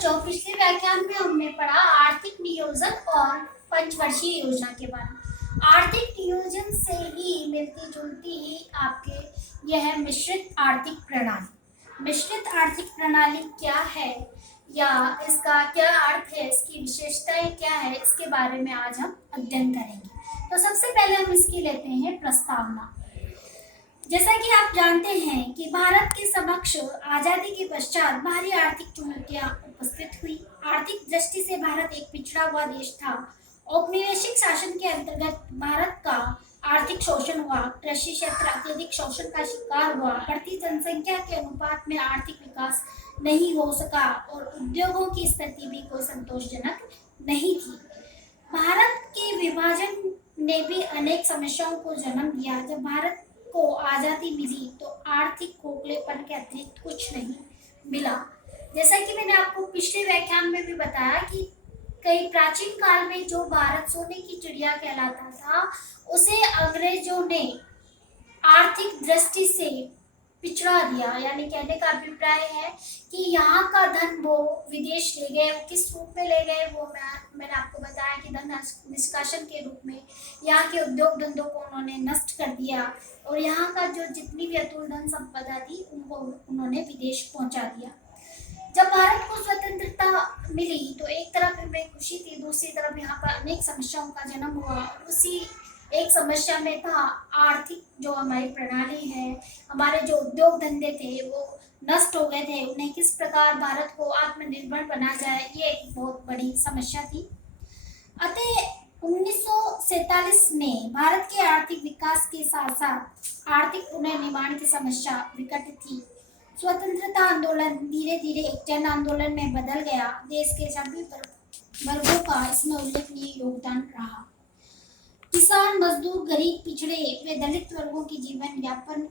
बच्चों, पिछले व्याख्यान में हमने पढ़ा आर्थिक नियोजन और पंचवर्षीय योजना के बारे में। आर्थिक नियोजन से ही मिलती जुलती ही आपके यह मिश्रित आर्थिक प्रणाली। मिश्रित आर्थिक प्रणाली क्या है या इसका क्या अर्थ है, इसकी विशेषताएं क्या है, इसके बारे में आज हम अध्ययन करेंगे। तो सबसे पहले हम इसकी लेते हैं प्रस्तावना। जैसा कि आप जानते हैं कि भारत के समक्ष आजादी के पश्चात भारी आर्थिक चुनौतियां उपस्थित हुई। आर्थिक दृष्टि से भारत एक पिछड़ा हुआ देश था। औपनिवेशिक शासन के अंतर्गत भारत का आर्थिक शोषण हुआ, कृषि क्षेत्र अत्यधिक शोषण का शिकार हुआ, बढ़ती जनसंख्या के अनुपात में आर्थिक विकास नहीं हो सका और उद्योगों की स्थिति भी कोई संतोषजनक नहीं थी। भारत के विभाजन ने भी अनेक समस्याओं को जन्म दिया। जब भारत को आजादी मिली तो आर्थिक खोखलेपन के अतिरिक्त कुछ नहीं मिला। जैसा कि मैंने आपको पिछले व्याख्यान में भी बताया कि कई प्राचीन काल में जो भारत सोने की चिड़िया कहलाता था, उसे अंग्रेजों ने आर्थिक दृष्टि से पिछड़ा दिया। यानी कहने का अभिप्राय है कि यहाँ का धन वो विदेश ले गए। वो किस रूप में ले गए वो मैंने आपको बताया कि धन निष्कासन के रूप में। यहाँ के उद्योग धंधों को उन्होंने नष्ट कर दिया और यहाँ का जो जितनी भी अतुल धन संपदा थी उनको उन्होंने विदेश पहुंचा दिया। जब भारत को स्वतंत्रता मिली तो एक तरफ हमें खुशी थी, दूसरी तरफ यहाँ पर अनेक समस्याओं का जन्म हुआ और उसी एक समस्या में था आर्थिक जो हमारी प्रणाली है, हमारे जो उद्योग धंधे थे वो नष्ट हो गए थे। उन्हें किस प्रकार भारत को आत्मनिर्भर बना जाए, ये एक बहुत बड़ी समस्या थी। अतः 1947 में भारत के आर्थिक विकास के साथ साथ आर्थिक पुनर्निर्माण की समस्या विकट थी। स्वतंत्रता आंदोलन धीरे धीरे एक जन आंदोलन में बदल गया। देश के सभी वर्गों का इसमें उल्लेखनीय योगदान रहा। किसान, मजदूर, गरीब, पिछड़े व दलित वर्गों के जीवन यापन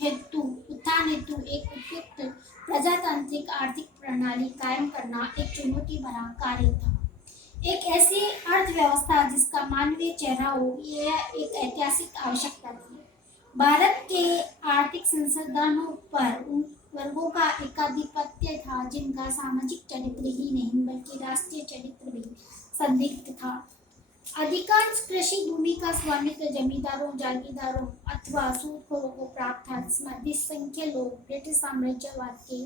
हेतु उत्थान हेतु एक उपयुक्त प्रजातांत्रिक आर्थिक प्रणाली कायम करना एक चुनौती भरा कार्य था। एक ऐसी अर्थव्यवस्था जिसका मानवीय चेहरा हो, यह एक ऐतिहासिक आवश्यकता थी। भारत के आर्थिक संसाधनों पर उन वर्गों का एकाधिपत्य था जिनका सामाजिक चरित्र ही नहीं बल्कि राष्ट्रीय चरित्र भी संदिग्ध था। अधिकांश कृषि भूमि का स्वामित्व जमींदारों, जागीरदारों अथवा सूदखोरों को प्राप्त था, जिसमें अधिक संख्या लोग ब्रिटिश साम्राज्यवाद के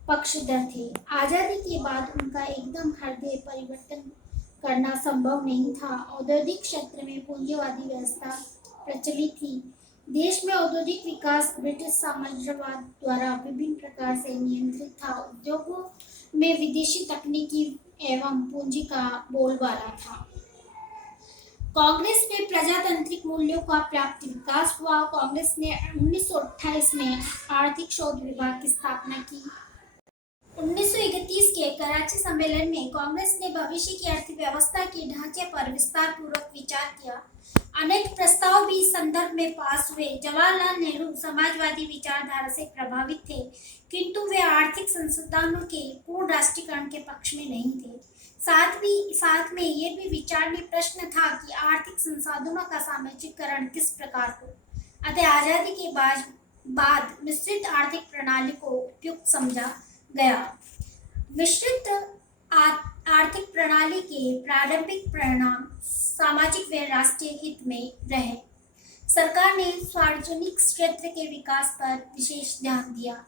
पक्षधर थे। आजादी के बाद उनका एकदम हृदय परिवर्तन करना संभव नहीं था। औद्योगिक क्षेत्र में पूंजीवादी व्यवस्था प्रचलित थी। देश में औद्योगिक विकास ब्रिटिश साम्राज्यवाद द्वारा विभिन्न प्रकार से नियंत्रित था। उद्योगों में विदेशी तकनीकी एवं पूंजी का बोलबाला था। कांग्रेस में प्रजातांत्रिक मूल्यों का पर्याप्त विकास हुआ। कांग्रेस ने 1928 में आर्थिक शोध विभाग की स्थापना की। 1931 के कराची सम्मेलन में कांग्रेस ने भविष्य की अर्थव्यवस्था के ढांचे पर विस्तार पूर्वक विचार किया। अनेक प्रस्ताव भी इस संदर्भ में पास हुए। जवाहरलाल नेहरू समाजवादी विचारधारा से प्रभावित थे, किंतु वे आर्थिक संसाधनों के पूर्ण राष्ट्रीयकरण के पक्ष में नहीं थे। साथ में ये भी विचारणीय प्रश्न था कि आर्थिक संसाधनों का सामाजिकरण किस प्रकार हो। अतः आजादी के बाद मिश्रित आर्थिक प्रणाली को उपयुक्त समझा गया। मिश्रित आर्थिक प्रणाली के प्रारंभिक परिणाम सामाजिक व राष्ट्रीय हित में रहे। सरकार ने सार्वजनिक क्षेत्र के विकास पर विशेष ध्यान दिया।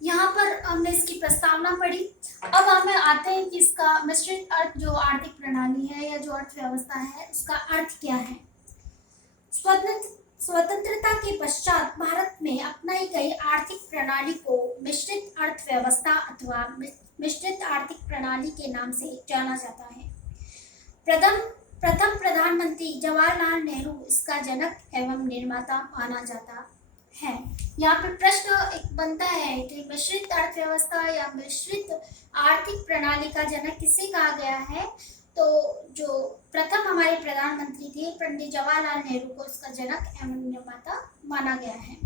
यहाँ पर हमने इसकी प्रस्तावना पढ़ी। अब हमें आते हैं कि इसका मिश्रित अर्थ जो आर्थिक प्रणाली है या जो अर्थव्यवस्था है उसका अर्थ क्या है। स्वतंत्रता के पश्चात भारत में अपनाई गई आर्थिक प्रणाली को मिश्रित अर्थव्यवस्था अथवा मिश्रित आर्थिक प्रणाली के नाम से जाना जाता है। प्रथम प्रधानमंत्री जवाहरलाल नेहरू इसका जनक एवं निर्माता माना जाता है। यहाँ पे प्रश्न एक बनता है कि मिश्रित अर्थव्यवस्था या मिश्रित आर्थिक प्रणाली का जनक किसे कहा गया है। तो जो प्रथम हमारे प्रधानमंत्री थे पंडित जवाहरलाल नेहरू को इसका जनक एवं निर्माता माना गया है।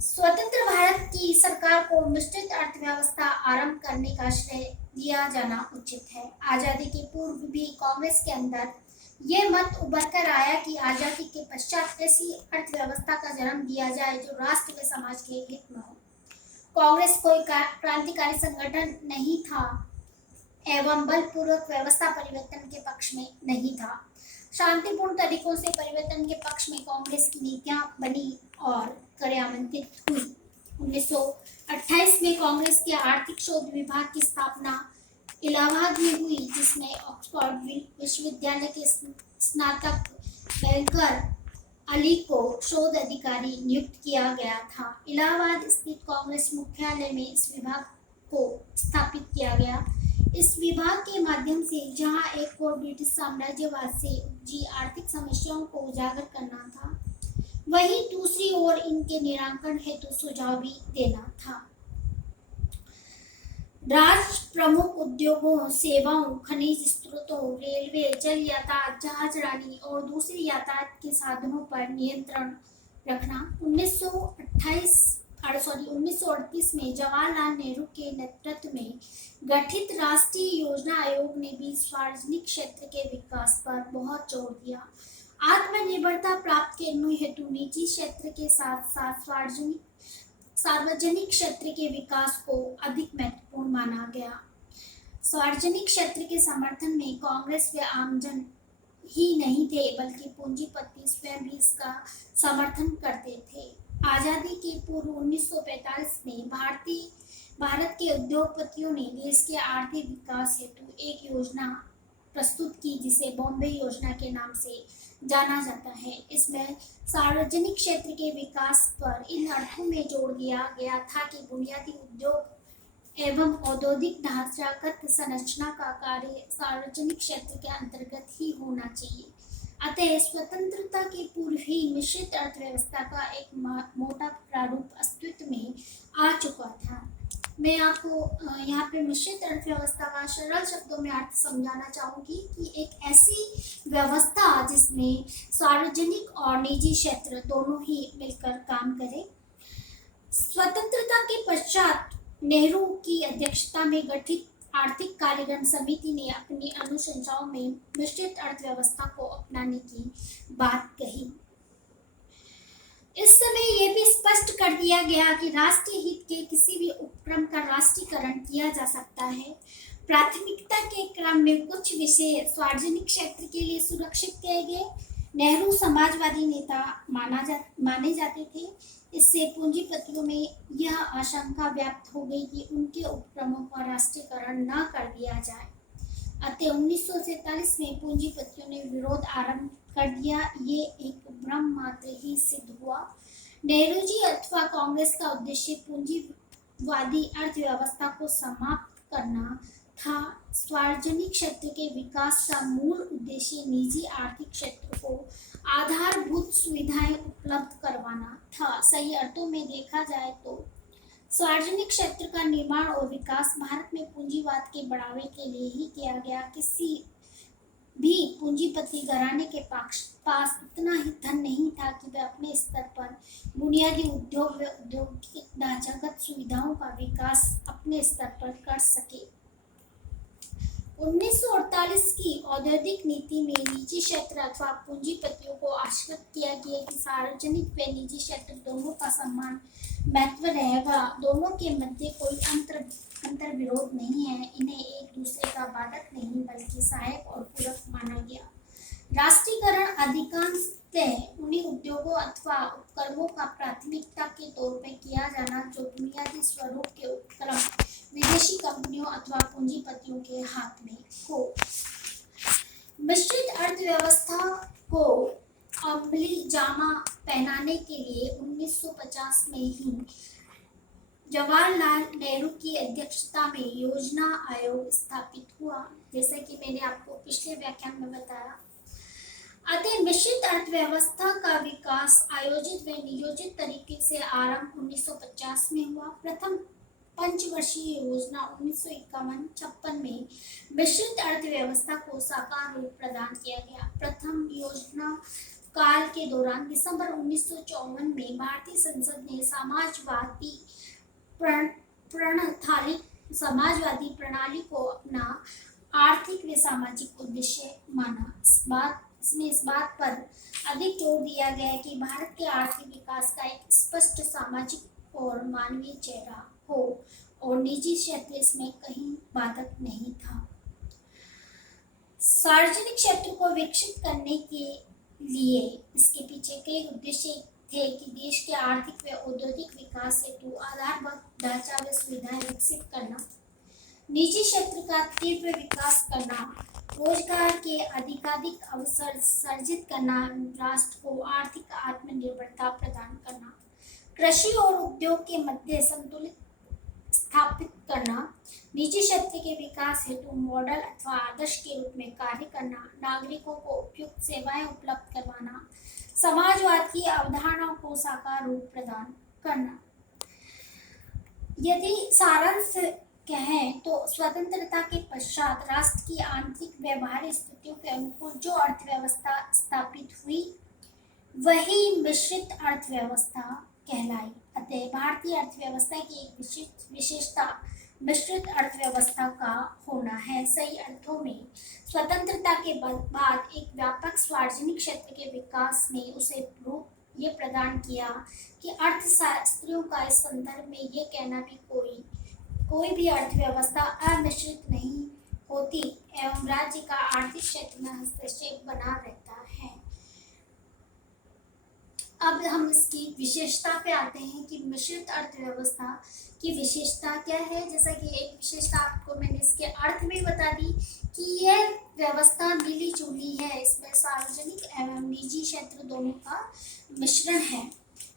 स्वतंत्र भारत की सरकार को मिश्रित अर्थव्यवस्था आरंभ करने का श्रेय दिया जाना उचित है। आजादी के पूर्व भी कांग्रेस के अंदर ये मत उभर कर आया कि आजादी के पश्चात ऐसी अर्थव्यवस्था का जन्म दिया जाए जो राष्ट्र व समाज के हित में हो। कांग्रेस कोई क्रांतिकारी संगठन नहीं था। एवं बलपूर्वक व्यवस्था परिवर्तन के पक्ष में नहीं था। शांतिपूर्ण तरीकों से परिवर्तन के पक्ष में कांग्रेस की नीतियां बनी और क्रियान्वित हुई। 1928 में कांग्रेस के आर्थिक शोध विभाग की स्थापना इलाहाबाद में हुई, जिसमें ऑक्सफोर्ड विश्वविद्यालय के स्नातक बैंकर अली को शोध अधिकारी नियुक्त किया गया था। इलाहाबाद स्थित कांग्रेस मुख्यालय में इस विभाग को स्थापित किया गया। इस विभाग के माध्यम से जहां एक ओर ब्रिटिश साम्राज्यवाद से उपजी आर्थिक समस्याओं को उजागर करना था, वहीं दूसरी ओर इनके निराकरण हेतु सुझाव भी देना था। राष्ट्र प्रमुख उद्योगों, सेवाओं, खनिज स्रोतों, रेलवे, जल यातायात, जहाजरानी और दूसरी यातायात के साधनों पर नियंत्रण रखना। 1938 में जवाहरलाल नेहरू के नेतृत्व में गठित राष्ट्रीय योजना आयोग ने भी सार्वजनिक क्षेत्र के विकास पर बहुत जोर दिया। आत्मनिर्भरता प्राप्त करने हेतु निजी क्षेत्र के साथ साथ सार्वजनिक क्षेत्र के विकास को अधिक महत्वपूर्ण माना गया। सार्वजनिक क्षेत्र के समर्थन में कांग्रेस व आमजन ही नहीं थे, बल्कि पूंजीपति स्वयं भी इसका समर्थन करते थे। आजादी के पूर्व 1945 में भारत के उद्योगपतियों ने देश के आर्थिक विकास हेतु एक योजना प्रस्तुत की, जिसे बॉम्बे योजना के नाम से जाना जाता है। इसमें सार्वजनिक क्षेत्र के विकास पर इन अर्थों में जोर दिया गया था कि बुनियादी उद्योग एवं औद्योगिक ढांचागत संरचना का कार्य सार्वजनिक क्षेत्र के अंतर्गत ही होना चाहिए। अतः स्वतंत्रता के पूर्व ही मिश्रित अर्थव्यवस्था का एक मोटा प्रारूप अस्तित्व में आ चुका था। मैं आपको यहाँ पे मिश्रित अर्थव्यवस्था का सरल शब्दों में अर्थ समझाना चाहूँगी कि एक ऐसी व्यवस्था जिसमें सार्वजनिक और निजी क्षेत्र दोनों ही मिलकर काम करें। स्वतंत्रता के पश्चात नेहरू की अध्यक्षता में गठित आर्थिक कार्यगण समिति ने अपनी अनुशंसाओं में मिश्रित अर्थव्यवस्था को अपनाने की बात कही। इस समय यह भी स्पष्ट कर दिया गया कि राष्ट्रीय हित के किसी भी उपक्रम का राष्ट्रीयकरण किया जा सकता है। प्राथमिकता के क्रम में कुछ विषय सार्वजनिक क्षेत्र के लिए सुरक्षित किए गए। नेहरू समाजवादी नेता माने जाते थे। इससे पूंजीपतियों में यह आशंका व्याप्त हो गई कि उनके उपक्रमों का राष्ट्रीयकरण न कर दिया जाए। अतः 1947 में पूंजीपतियों ने विरोध आरंभ कर दिया। ये एक भ्रम मात्र ही सिद्ध हुआ। नेहरू जी अथवा कांग्रेस का उद्देश्य पूंजीवादी अर्थव्यवस्था को समाप्त करना था। सार्वजनिक क्षेत्र के विकास का मूल उद्देश्य निजी आर्थिक क्षेत्र को आधारभूत सुविधाएं उपलब्ध करवाना था। सही अर्थों में देखा जाए तो सार्वजनिक क्षेत्र का निर्माण और विकास भारत में पूंजीवाद के बढ़ावे के लिए ही किया गया। किसी भी पूंजीपति घराने के पास इतना ही धन नहीं था कि वह अपने स्तर पर बुनियादी उद्योग व औद्योगिक ढांचागत सुविधाओं का विकास अपने स्तर पर कर सके। 1948 की औद्योगिक नीति में निजी क्षेत्र अथवा पूंजीपतियों को आश्वस्त किया गया कि सार्वजनिक व निजी क्षेत्र दोनों का समान महत्व रहेगा। दोनों के मध्य कोई अंतर विरोध नहीं है। इन्हें एक दूसरे का बाधक नहीं बल्कि सहायक और पूरक माना गया। राष्ट्रीयकरण अधिकांशतः उन्हीं उद्योगों अथवा उपक्रमों का प्राथमिकता के तौर पर किया जाना जो बुनियादी स्वरूप के उपक्रम विदेशी कंपनियों अथवा पूंजीपतियों के हाथ में हो। मिश्रित अर्थव्यवस्था को अमली जामा पहनाने के लिए 1950 में ही जवाहरलाल नेहरू की अध्यक्षता में योजना आयोग स्थापित हुआ, जैसा कि मैंने आपको पिछले व्याख्यान में बताया। अतः मिश्रित अर्थव्यवस्था का विकास आयोजित व नियोजित तरीके से आरंभ 1950 में हुआ। प्रथम पंचवर्षीय योजना 1951-56 में मिश्रित अर्थव्यवस्था को साकार रूप प्रदान किया गया। प्रथम योजना काल के दौरान दिसंबर 1954 में भारतीय संसद ने समाजवादी प्रणाली को अपना आर्थिक व सामाजिक उद्देश्य माना। इसमें इस बात पर अधिक जोर दिया गया कि भारत के आर्थिक विकास का एक स्पष्ट सामाजिक और मानवीय चेहरा हो और निजी क्षेत्र इसमें कहीं बाधक नहीं था। सार्वजनिक क्षेत्र को विकसित करने के लिए इसके पीछे कई उद्देश्य थे कि देश के आर्थिक व औद्योगिक विकास हेतु आधारभूत ढांचा व सुविधाएं विकसित करना, निजी क्षेत्र का तीव्र विकास करना, रोजगार के अधिकाधिक अवसर सर्जित करना, राष्ट्र को आर्थिक आत्मनिर्भरता प्रदान करना, कृषि और उद्योग के मध्य संतुलित स्थापित करना, निजी क्षेत्र के विकास हेतु मॉडल अथवा आदर्श के रूप में कार्य करना, नागरिकों को उपयुक्त सेवाएं उपलब्ध करवाना, समाजवाद की अवधारणाओं को साकार रूप प्रदान करना। यदि सारांश कहें तो स्वतंत्रता के पश्चात राष्ट्र की आंतरिक व्यवहारिक स्थितियों के अनुकूल जो अर्थव्यवस्था स्थापित हुई वही मिश्रित अर्थव्यवस्था कहलाई। अतः भारतीय अर्थव्यवस्था की एक विशेषता मिश्रित अर्थव्यवस्था का होना है। सही अर्थों में स्वतंत्रता के बाद एक व्यापक सार्वजनिक क्षेत्र के विकास ने उसे रूप ये प्रदान किया कि अर्थशास्त्रियों का इस संदर्भ में ये कहना भी कोई भी अर्थव्यवस्था अमिश्रित नहीं होती एवं राज्य का आर्थिक क्षेत्र में हस्तक्षेप बना रहता है। अब हम इसकी विशेषता पे आते हैं कि मिश्रित अर्थव्यवस्था की विशेषता क्या है। जैसा कि एक विशेषता आपको मैंने इसके अर्थ में बता दी कि यह व्यवस्था मिली जुली है, इसमें सार्वजनिक एवं निजी क्षेत्र दोनों का मिश्रण है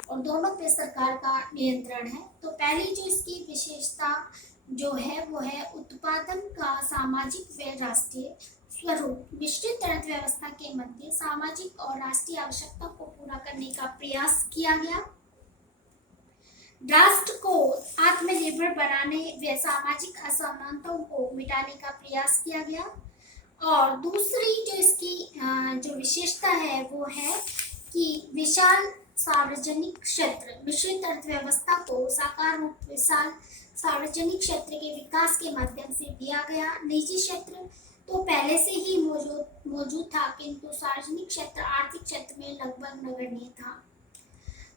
और दोनों पे सरकार का नियंत्रण है। तो पहली जो इसकी विशेषता जो है वो है उत्पादन का सामाजिक व राष्ट्रीय स्वरूप। मिश्रित अर्थव्यवस्था के मध्य सामाजिक और राष्ट्रीय आवश्यकता को पूरा करने का प्रयास किया गया, राष्ट्र को आत्मनिर्भर बनाने व सामाजिक असमानताओं को मिटाने का प्रयास किया गया। और दूसरी जो इसकी जो विशेषता है वो है कि विशाल सार्वजनिक क्षेत्र। मिश्रित अर्थव्यवस्था को साकार रूप विशाल सार्वजनिक क्षेत्र के विकास के माध्यम से दिया गया। निजी क्षेत्र तो पहले से ही मौजूद था, किंतु सार्वजनिक क्षेत्र आर्थिक क्षेत्र में लगभग नगण्य था।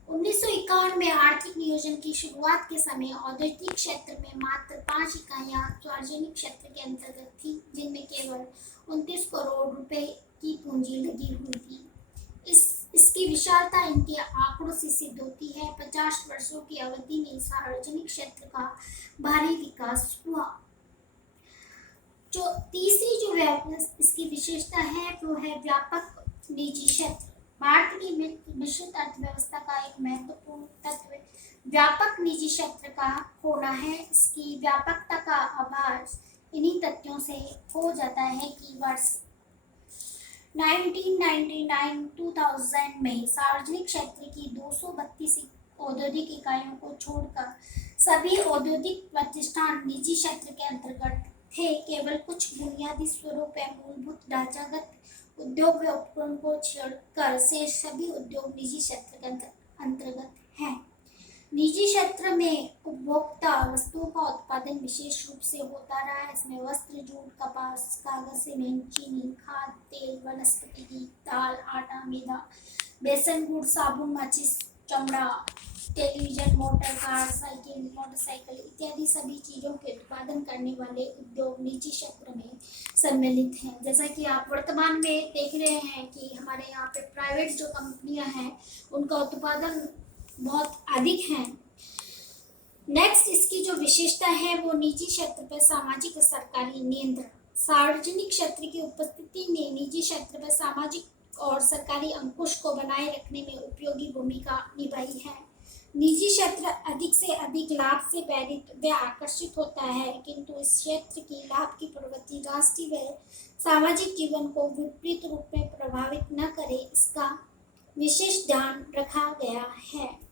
1951 में आर्थिक नियोजन की शुरुआत के समय औद्योगिक क्षेत्र में मात्र 5 इकाइयां सार्वजनिक क्षेत्र के अंतर्गत थी, जिनमें केवल 29 करोड़ रुपए की पूंजी लगी हुई थी। इसकी विशालता इनके आंकड़ों से सिद्ध होती है। 50 वर्षों की अवधि में सार्वजनिक क्षेत्र का भारी विकास हुआ। जो तीसरी जो इसकी विशेषता है वो है व्यापक निजी क्षेत्र। भारत की मिश्रित अर्थव्यवस्था का एक महत्वपूर्ण तत्व व्यापक निजी क्षेत्र का होना है। इसकी व्यापकता का आभास इन्हीं तथ्यों से हो जाता है कि वर्ष 1999-2000 में सार्वजनिक क्षेत्र की 232 औद्योगिक इकाइयों को छोड़कर सभी औद्योगिक प्रतिष्ठान निजी क्षेत्र के अंतर्गत थे। केवल कुछ बुनियादी स्वरूप या मूलभूत ढांचागत उद्योग व उपकरण को छोड़कर से सभी उद्योग निजी क्षेत्र के अंतर्गत हैं। निजी क्षेत्र में उपभोक्ता वस्तुओं का उत्पादन विशेष रूप से होता रहा है। इसमें वस्त्र, जूट, कपास, कागज, सीमेंट, चीनी, खाद, तेल, वनस्पति घी, दाल, आटा, मैदा, बेसन, गुड़, साबुन, माचिस, चमड़ा, television, motor car, cycle, motorcycle इत्यादि सभी चीजों के उत्पादन करने वाले उद्योग निजी क्षेत्र में सम्मिलित हैं। जैसा कि आप वर्तमान में देख रहे हैं कि हमारे यहाँ पे प्राइवेट जो कंपनियां हैं उनका उत्पादन बहुत अधिक है। नेक्स्ट इसकी जो विशेषता है वो निजी क्षेत्र पर सामाजिक सरकारी नियंत्रण। सार्वजनिक क्षेत्र की उपस्थिति ने निजी क्षेत्र पर सामाजिक और सरकारी अंकुश को बनाए रखने में उपयोगी भूमिका निभाई है। निजी क्षेत्र अधिक से अधिक लाभ से प्रेरित व आकर्षित होता है, किंतु इस क्षेत्र की लाभ की प्रवृत्ति राष्ट्रीय व सामाजिक जीवन को विपरीत रूप में प्रभावित न करे, इसका विशेष ध्यान रखा गया है।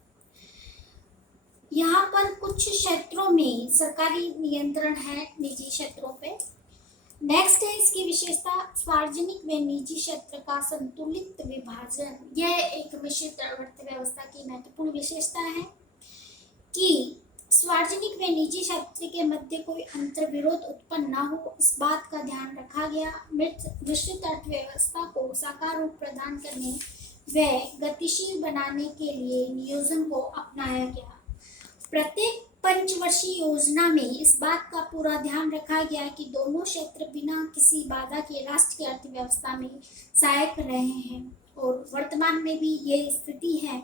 यहाँ पर कुछ क्षेत्रों में सरकारी नियंत्रण है निजी क्षेत्रों पे। नेक्स्ट है इसकी विशेषता सार्वजनिक व निजी क्षेत्र का संतुलित विभाजन। यह एक मिश्रित अर्थव्यवस्था की महत्वपूर्ण विशेषता है कि सार्वजनिक व निजी क्षेत्र के मध्य कोई अंतर्विरोध उत्पन्न न हो, इस बात का ध्यान रखा गया। मिश्रित अर्थव्यवस्था को साकार रूप प्रदान करने व गतिशील बनाने के लिए नियोजन को अपनाया गया। प्रत्येक पंचवर्षीय योजना में इस बात का पूरा ध्यान रखा गया कि दोनों क्षेत्र बिना किसी बाधा के राष्ट्र की अर्थव्यवस्था में सहायक रहे हैं, और वर्तमान में भी ये स्थिति है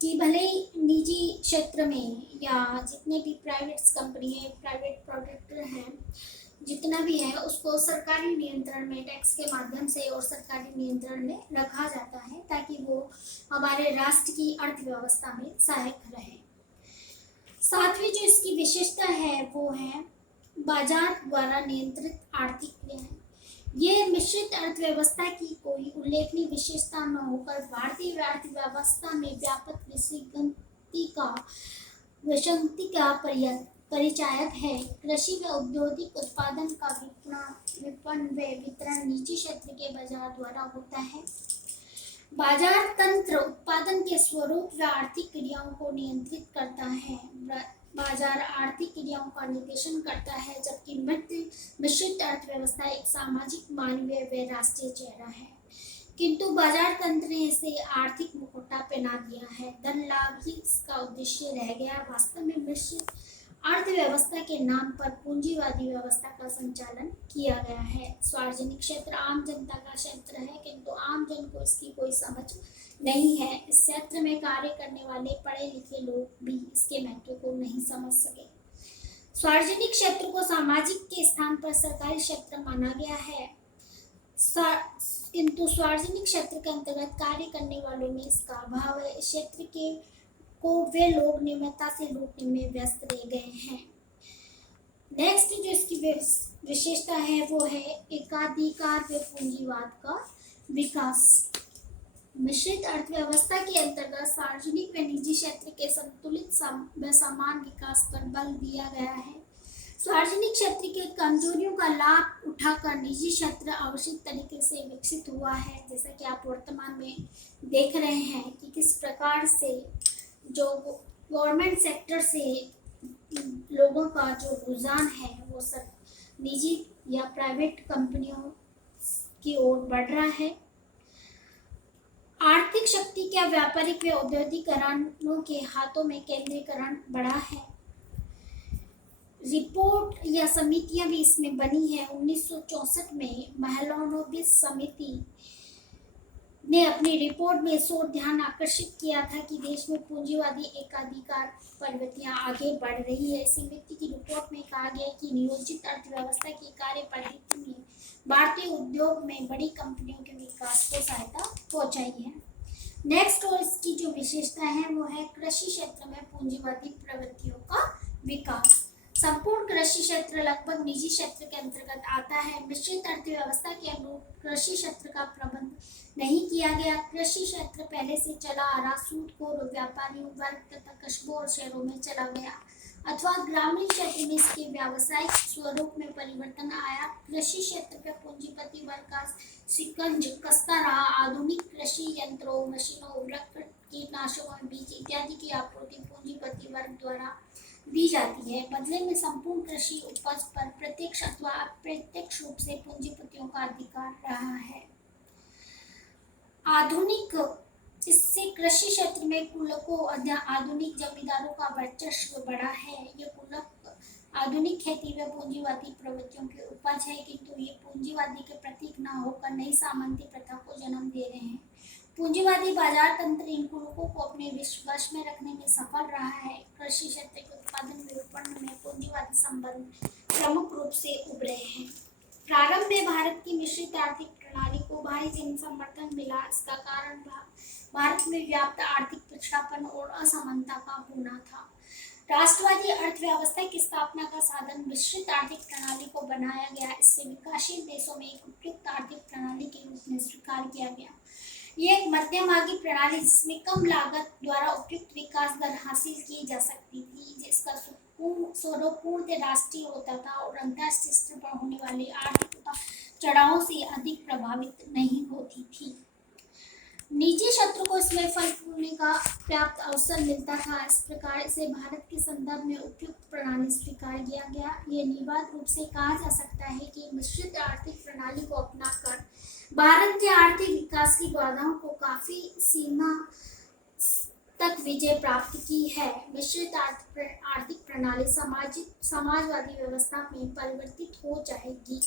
कि भले ही निजी क्षेत्र में या जितने भी प्राइवेट कंपनी है, प्राइवेट प्रोडक्ट हैं, जितना भी है उसको सरकारी नियंत्रण में टैक्स के माध्यम से और सरकारी नियंत्रण में रखा जाता है ताकि वो हमारे राष्ट्र की अर्थव्यवस्था में सहायक रहे। सातवीं जो इसकी विशेषता है वो है बाजार द्वारा नियंत्रित आर्थिक क्रियाएं। ये मिश्रित अर्थव्यवस्था की कोई उल्लेखनीय विशेषता न होकर भारतीय अर्थव्यवस्था में व्यापक विसंगति का परिचायक है। कृषि व औद्योगिक उत्पादन का विपणन व वितरण निजी क्षेत्र के बाजार द्वारा होता है। बाजार तंत्र उत्पादन के स्वरूप व आर्थिक क्रियाओं को नियंत्रित करता है। बाजार आर्थिक क्रियाओं का निर्देशन करता है, जबकि मिश्रित अर्थव्यवस्था एक सामाजिक, मानवीय व राष्ट्रीय चेहरा है। किंतु बाजार तंत्र ने इसे आर्थिक मुखौटा पहना दिया है, धन लाभ ही इसका उद्देश्य रह गया। वास्तव में मिश्रित अर्थव्यवस्था के नाम पर पूंजीवादी व्यवस्था का संचालन किया गया है। सार्वजनिक क्षेत्र आम जनता का क्षेत्र है, किंतु आम जन को इसकी कोई समझ नहीं है। इस क्षेत्र में कार्य करने वाले पढ़े लिखे लोग भी इसके महत्व को नहीं समझ सके। सार्वजनिक क्षेत्र को सामाजिक के स्थान पर सरकारी क्षेत्र माना गया है, किंतु सार्वजनिक क्षेत्र के अंतर्गत कार्य करने वालों में इसका अभाव है। इस क्षेत्र को वे लोग नियमितता से लूटने में व्यस्त रह गए हैं। नेक्स्ट जो इसकी विशेषता है वो है एकाधिकार व पूंजीवाद का विकास। मिश्रित अर्थव्यवस्था के अंतर्गत सार्वजनिक व निजी क्षेत्र के संतुलित व समान विकास पर बल दिया गया है। सार्वजनिक क्षेत्र के कमजोरियों का लाभ उठाकर निजी क्षेत्र आवश्यक तरीके से विकसित हुआ है। जैसा कि आप वर्तमान में देख रहे हैं कि किस प्रकार से जो गवर्नमेंट सेक्टर से लोगों का जो रुझान है वो सब निजी या प्राइवेट कंपनियों की ओर बढ़ रहा है। आर्थिक शक्ति का व्यापारिक व औद्योगिकरणों के हाथों में केंद्रीकरण बढ़ा है। रिपोर्ट या समितियां भी इसमें बनी है। 1964 में महलनोबिस समिति ने अपनी रिपोर्ट में इस ओर ध्यान आकर्षित किया था कि देश में पूंजीवादी एकाधिकार प्रवृत्तियां आगे बढ़ रही है। समिति की रिपोर्ट में कहा गया कि नियोजित अर्थव्यवस्था की कार्य पद्धति में भारतीय उद्योग में बड़ी कंपनियों के विकास को सहायता पहुंचाई है। नेक्स्ट और इसकी जो विशेषता है वो है कृषि क्षेत्र में पूंजीवादी प्रवृत्तियों का विकास। संपूर्ण कृषि क्षेत्र लगभग निजी क्षेत्र के अंतर्गत आता है। मिश्रित अर्थव्यवस्था के अनुरूप कृषि क्षेत्र का प्रबंध नहीं किया गया। कृषि क्षेत्र पहले से चला आ रहा सूदखोर व्यापारियों वर्ग तथा कस्बों और शहरों में चला गया, अथवा ग्रामीण क्षेत्र में इसके व्यावसायिक स्वरूप में परिवर्तन आया। कृषि क्षेत्र के पूंजीपति वर्ग का शिकंज कसता रहा। आधुनिक कृषि यंत्रों, मशीनों, उर्वरक, कीटनाशकों, बीज इत्यादि की आपूर्ति पूंजीपति वर्ग द्वारा दी जाती है। बदले में संपूर्ण कृषि उपज पर प्रत्यक्ष अथवा अप्रत्यक्ष रूप से पूंजीपतियों का अधिकार रहा है। आधुनिक इससे कृषि क्षेत्र में कुलकों आधुनिक जमींदारों का वर्चस्व बढ़ा है। ये कुलक आधुनिक खेती व पूंजीवादी प्रवृत्तियों के उपज है, किंतु ये पूंजीवादी के प्रतीक न होकर नई सामंती प्रथा को जन्म दे रहे हैं। पूंजीवादी बाजार तंत्र इन कुलकों को अपने वश में रखने में सफल रहा है। कृषि क्षेत्र के उत्पादन व विपणन में पूंजीवादी संबंध प्रमुख रूप से उभरे हैं। प्रारंभ में भारत की मिश्रित आर्थिक प्रणाली को भारी जन समर्थन मिला। इसका कारण भारत में व्याप्त आर्थिक पिछड़ापन और असमानता का होना था। राष्ट्रवादी अर्थव्यवस्था की स्थापना का साधन मिश्रित आर्थिक प्रणाली को बनाया गया। इससे विकासशील देशों में एक उपयुक्त आर्थिक प्रणाली के रूप में स्वीकार किया गया। ये एक मध्यमार्गी प्रणाली जिसमें कम लागत द्वारा उपयुक्त विकास दर हासिल की जा सकती थी, जिसका स्वरूप पूर्ण राष्ट्रीय होता था और अंतर्राष्ट्रीय स्तर पर होने वाली आर्थिक उतार चढ़ावों से अधिक प्रभावित नहीं होती थी। निजी क्षेत्र को इसमें फल फूलने का पर्याप्त अवसर मिलता था। इस प्रकार इसे भारत के संदर्भ में उपयुक्त प्रणाली स्वीकार किया गया। ये निर्बाध रूप से कहा जा सकता है कि मिश्रित आर्थिक प्रणाली को अपनाकर भारत के आर्थिक विकास की बाधाओं को काफी तक विजय प्राप्त की है। मिश्रित आर्थिक प्रणाली समाजवादी व्यवस्था में परिवर्तित हो जाएगी।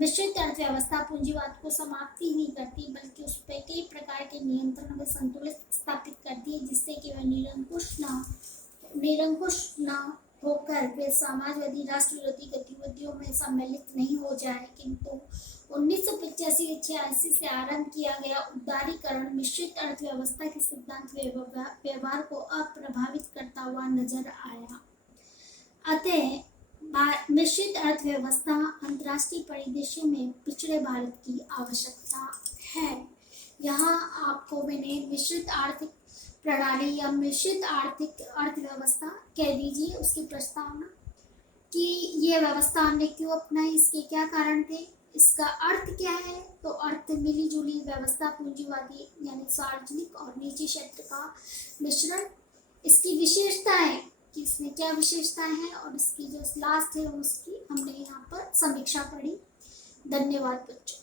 मिश्रित अर्थव्यवस्था पूंजीवाद को समाप्ति नहीं करती, बल्कि उस पर कई प्रकार के नियंत्रण व संतुलित स्थापित करती है, जिससे कि वह निरंकुश न होकर वे समाजवादी राष्ट्र विरोधी गतिविधियों में सम्मिलित नहीं हो जाए। किंतु 1985-86 से आरंभ किया गया उदारीकरण मिश्रित अर्थव्यवस्था के सिद्धांत व्यवहार को अप्रभावित करता हुआ नजर आया। अतः मिश्रित अर्थव्यवस्था अंतर्राष्ट्रीय परिदृश्य में पिछड़े भारत की आवश्यकता है। यहाँ आपको मैंने मिश्रित आर्थिक प्रणाली या मिश्रित अर्थव्यवस्था कह दीजिए, उसकी प्रस्तावना कि ये व्यवस्था हमने क्यों अपनाई, इसके क्या कारण थे, इसका अर्थ क्या है। तो अर्थ मिली जुली व्यवस्था, पूंजीवादी यानी सार्वजनिक और निजी क्षेत्र का मिश्रण। इसकी विशेषताएं कि इसमें क्या विशेषताएं हैं, और इसकी जो लास्ट है उसकी हमने यहाँ पर समीक्षा पढ़ी। धन्यवाद बच्चों।